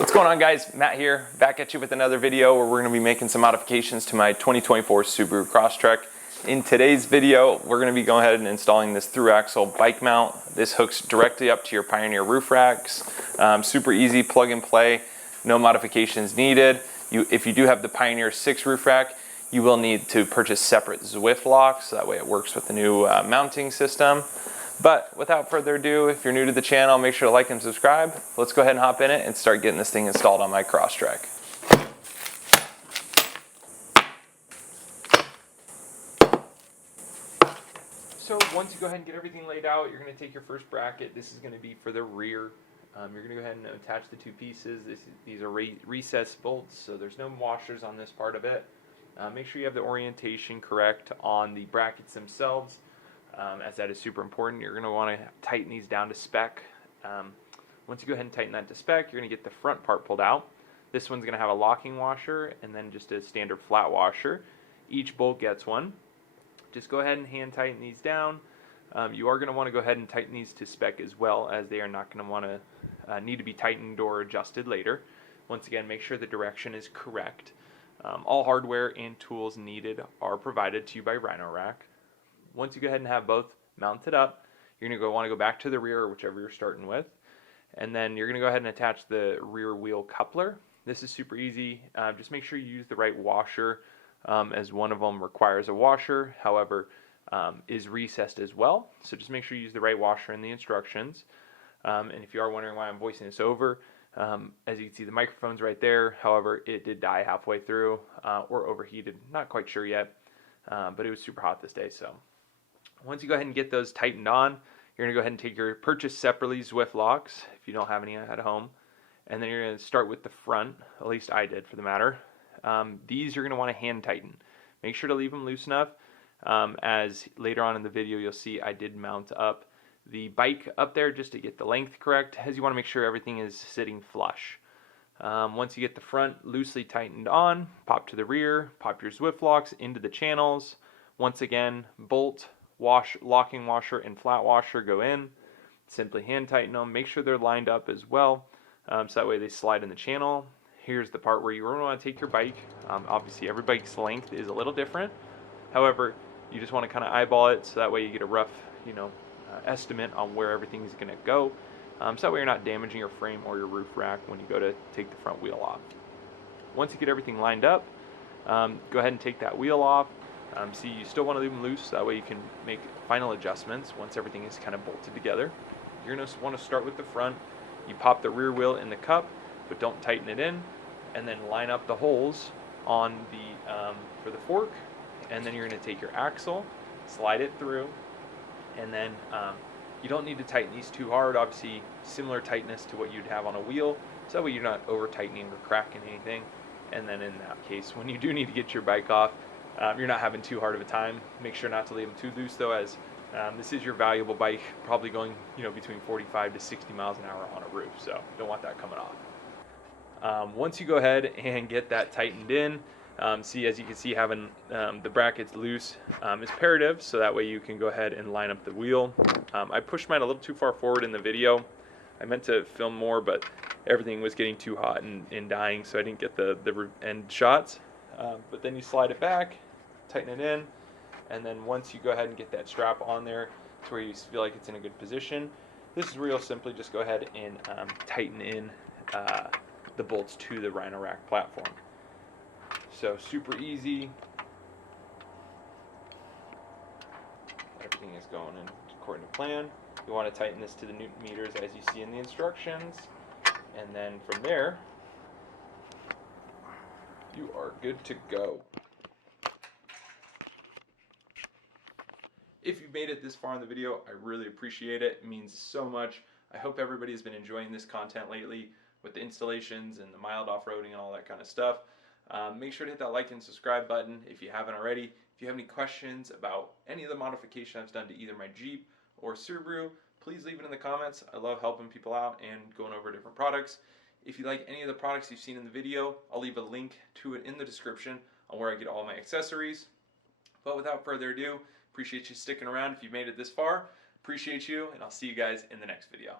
What's going on, guys? Matt here, back at you with another video where we're going to be making some modifications to my 2024 Subaru Crosstrek. In today's video, we're going to be going ahead and installing this through axle bike mount. This hooks directly up to your Pioneer roof racks. Super easy, plug and play, no modifications needed. If you do have the Pioneer 6 roof rack, you will need to purchase separate Zwift locks, so that way it works with the new mounting system. But without further ado, if you're new to the channel, make sure to like and subscribe. Let's go ahead and hop in it and start getting this thing installed on my Crosstrek. So once you go ahead and get everything laid out, you're going to take your first bracket. This is going to be for the rear. You're going to go ahead and attach the two pieces. These are recessed bolts, so there's no washers on this part of it. Make sure you have the orientation correct on the brackets themselves. As that is super important. You're going to want to tighten these down to spec. Once you go ahead and tighten that to spec, you're going to get the front part pulled out. This one's going to have a locking washer and then just a standard flat washer. Each bolt gets one. Just go ahead and hand tighten these down. You are going to want to go ahead and tighten these to spec as well, as they are not going to want to need to be tightened or adjusted later. Once again, make sure the direction is correct. All hardware and tools needed are provided to you by Rhino-Rack. Once you go ahead and have both mounted up, you're going to want to go back to the rear, or whichever you're starting with, and then you're going to go ahead and attach the rear wheel coupler. This is super easy. Just make sure you use the right washer, as one of them requires a washer, however, is recessed as well. So just make sure you use the right washer in the instructions. And if you are wondering why I'm voicing this over, as you can see, the microphone's right there. However, it did die halfway through or overheated. Not quite sure yet, but it was super hot this day. So once you go ahead and get those tightened on, you're going to go ahead and take your purchase separately Zwift locks, if you don't have any at home, and then you're going to start with the front, at least I did for the matter. These you're going to want to hand tighten. Make sure to leave them loose enough, as later on in the video you'll see I did mount up the bike up there just to get the length correct, as you want to make sure everything is sitting flush. Once you get the front loosely tightened on, pop to the rear, pop your Zwift locks into the channels. Once again, bolt, locking washer and flat washer go in. Simply hand tighten them. Make sure they're lined up as well, so that way they slide in the channel. Here's the part where you want to take your bike. Obviously every bike's length is a little different. However, you just want to kind of eyeball it, so that way you get a rough, estimate on where everything is going to go. So that way you're not damaging your frame or your roof rack when you go to take the front wheel off. Once you get everything lined up, go ahead and take that wheel off. See, you still want to leave them loose, so that way you can make final adjustments once everything is kind of bolted together. You're going to want to start with the front. You pop the rear wheel in the cup, but don't tighten it in, and then line up the holes on the for the fork, and then you're going to take your axle, slide it through, and then you don't need to tighten these too hard. Obviously, similar tightness to what you'd have on a wheel, so that way you're not over tightening or cracking anything. And then in that case, when you do need to get your bike off, you're not having too hard of a time. Make sure not to leave them too loose though, as this is your valuable bike, probably going between 45 to 60 miles an hour on a roof, so you don't want that coming off. Once you go ahead and get that tightened in, see, as you can see, having the brackets loose is imperative, so that way you can go ahead and line up the wheel. I pushed mine a little too far forward in the video. I meant to film more, but everything was getting too hot and dying, so I didn't get the end shots. But then you slide it back, tighten it in, and then once you go ahead and get that strap on there to where you feel like it's in a good position, this is real simply just go ahead and tighten in the bolts to the Rhino-Rack platform. So super easy. Everything is going in according to plan. You want to tighten this to the Newton meters as you see in the instructions, and then from there you are good to go. If you've made it this far in the video, I really appreciate it. It means so much. I hope everybody has been enjoying this content lately with the installations and the mild off-roading and all that kind of stuff. Make sure to hit that like and subscribe button if you haven't already. If you have any questions about any of the modifications I've done to either my Jeep or Subaru, please leave it in the comments. I love helping people out and going over different products. If you like any of the products you've seen in the video, I'll leave a link to it in the description on where I get all my accessories. But without further ado, appreciate you sticking around if you've made it this far. Appreciate you, and I'll see you guys in the next video.